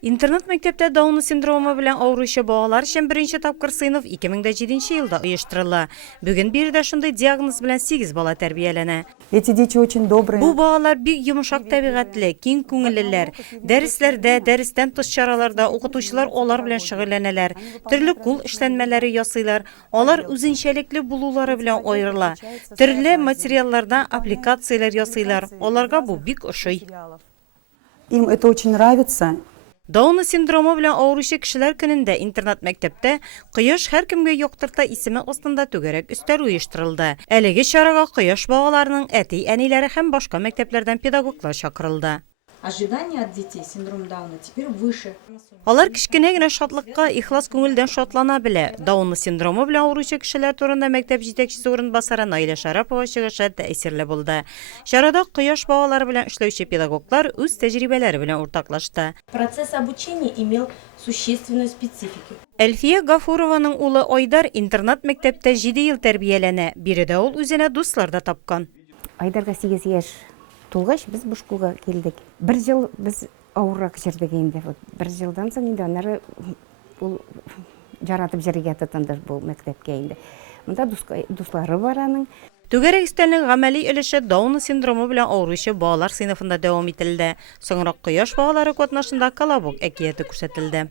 Интернет мектепте Даун синдромы белән авыручы балалар өчен беренче тапкыр сыйныф 2007 елда оештырыла. Бүген биредә шундый диагноз белән 8 бала тәрбияләнә. Эти дети очень добрые. Бу балалар бик йомшак табигатьле, киң күңеллеләр. Дәресләрдә, дәрестән тыш чараларда укытучылар алар белән шөгыльләнәләр. Төрле кул эшләнмәләре ясыйлар. Алар үзенчәлекле булулары белән аерыла. Төрле материаллардан аппликацияләр ясыйлар. Аларга бу бик ошый. Им это очень нравится. Даун синдромы белән авыручы кешеләр көнендә интернат мәктәптә Кояш һәркемгә яктырта исеме астында түгәрәк өстәл оештырылды. Әлеге чарага Кояш балаларының әти-әниләре һәм башка мәктәпләрдән педагоглар чакырылды. Ожидания от детей с синдромом Дауна теперь выше. Алар кичкенә генә шатлыкка, ихлас күңелдән шатлана белә. Даун синдромы белән авыручы кешеләр турында мәктәп җитәкчесе урынбасары Наиля Шарапова чыгышы тәэсирле булды. Чарада Кояш балалары белән эшләүче педагоглар үз тәҗрибәләре белән уртаклашты. Процесс обучения имел существенную специфику. Әлфия Гафурованың улы Айдар интернат мәктәптә 7 ел тәрбияләнә. Биредә ул үзенә дуслар да тапкан. Айдарга 8 яш тулгач без Бушкулга килдек. Бер жыл без авыррак җирдә инде. Бер җылдан соң инде аннары ул жаратып җиргә тотынды бу мәктәпкә инде. Монда дуслары бар аның. Түгәрәк өстәлнең гамәли өлеше Даун синдромы белән авыручы балалар сыйныфында дәвам ителде. Соңрак Кояш балалары катнашында Колобок әкияте күрсәтелде.